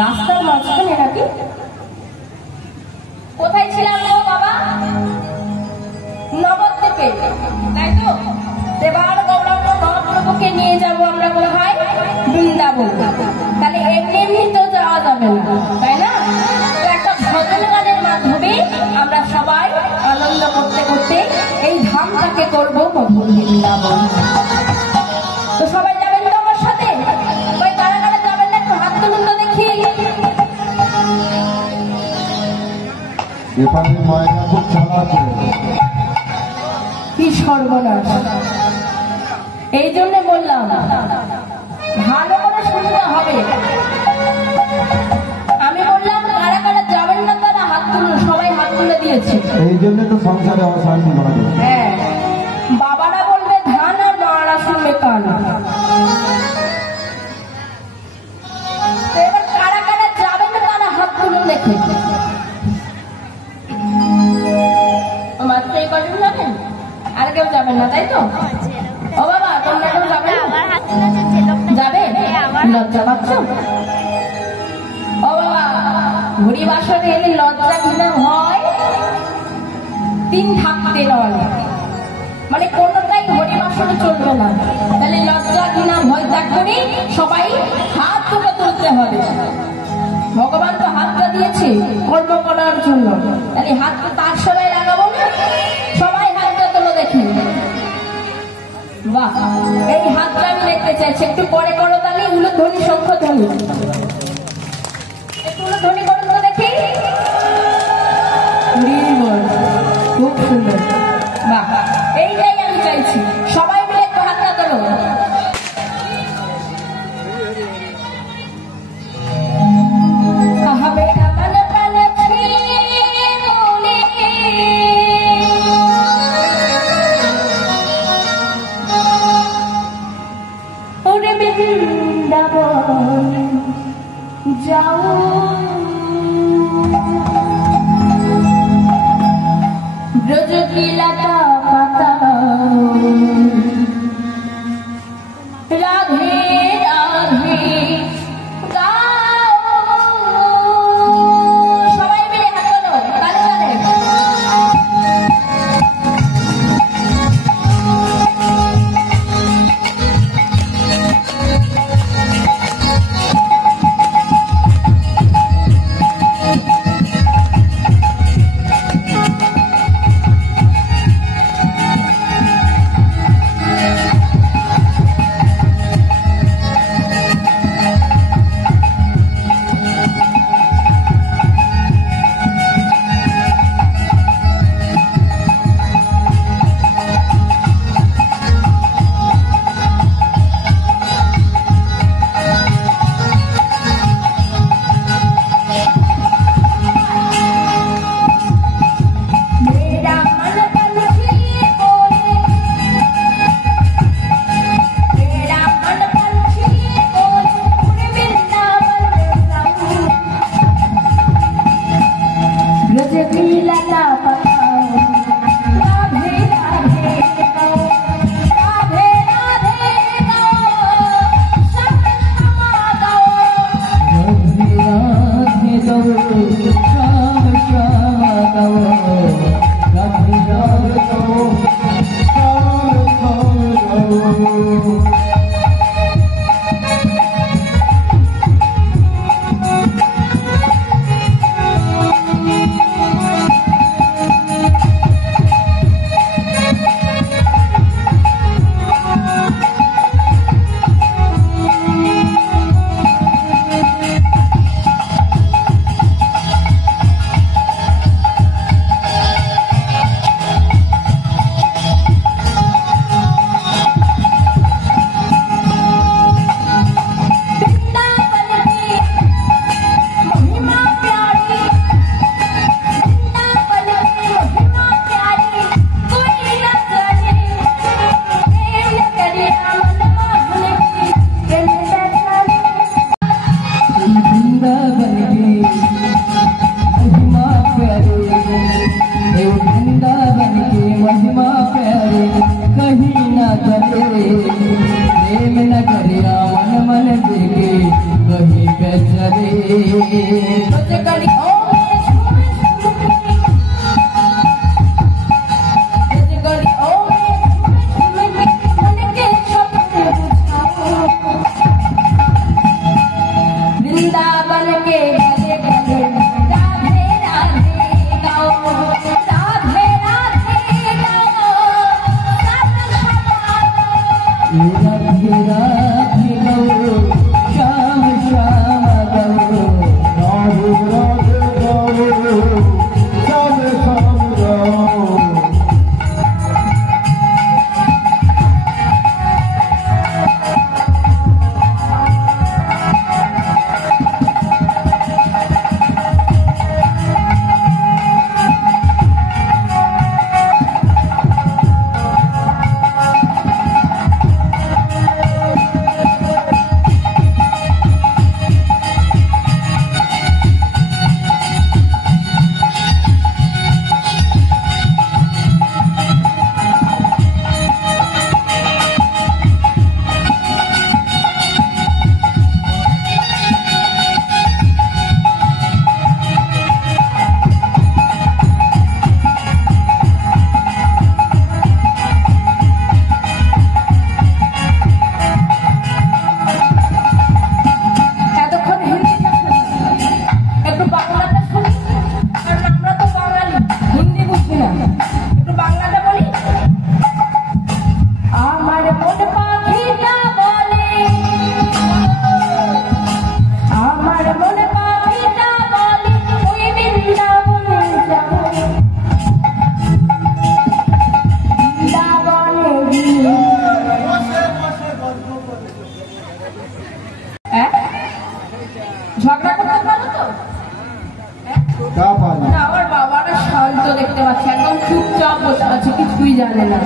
রাস্তার মাঝখানে নাকি? কোথায় ছিলাম গো বাবা? নবদ্বীপে, তাই তো? এবার গৌরাঙ্গ মহাপ্রভুকে নিয়ে যাবো আমরা কোথায়? বৃন্দাবন। তাহলে এমনি এমনি তো যাওয়া যাবে না, তাই না? তো একটা ভজন গানের মাধ্যমে আমরা সবাই আনন্দ করতে করতে এই ধামটাকে করবো মধুর বৃন্দাবন। তো সবাই যাবেন তো আমার সাথে? ওই কারা কারা যাবেন না একটু হাত তুলুন তো দেখি। কি সর্বনাশ! এই জন্য বললাম ভালো করে শুনতে হবে। আমি বললাম কারা কারা যাবেন না তারা হাত তুলুন। সবাই হাত তুলে দিয়েছে। এই জন্য তো সংসারে অশান্তি বাড়ে। হ্যাঁ, বাবারা বলবে ধান আর মারা শুনবে কান। এবার কারা কারা যাবেন না তারা হাত তুলুন দেখে। মাত্র এই কজন যাবেন? আর কেউ যাবেন না, তাই তো? ও বাবা, তোমরা কেউ যাবে? যাবে? লজ্জা পাচ্ছ? ও বাবা, ঘুড়ি বাসনে এলে লজ্জা ঘৃণা হয় তিন থাকতে নয়, মানে কোনটাই ঘড়ি বাসনে চলবে না। তাহলে লজ্জা ঘৃণা ভয় ত্যাগ করে সবাই হাত তুলে তুলতে হবে। ভগবান তো হাতটা দিয়েছে কর্ম করার জন্য, তাহলে হাত তো তার সবাই লাগাবো না। সবাই হাতটা তোলো দেখি। বাহ, এই হাতটা আমি দেখতে চাইছি। একটু পরে করো তাহলে উলুধ্বনি শঙ্খধ্বনি। একটু উলুধ্বনি করুন তো দেখি। খুব সুন্দর। বাহ, এইটাই আমি চাইছি। সবাই মিলে একটু হাতটা তোলো। যাও ব্রজ কি লতা পাতা জানে না।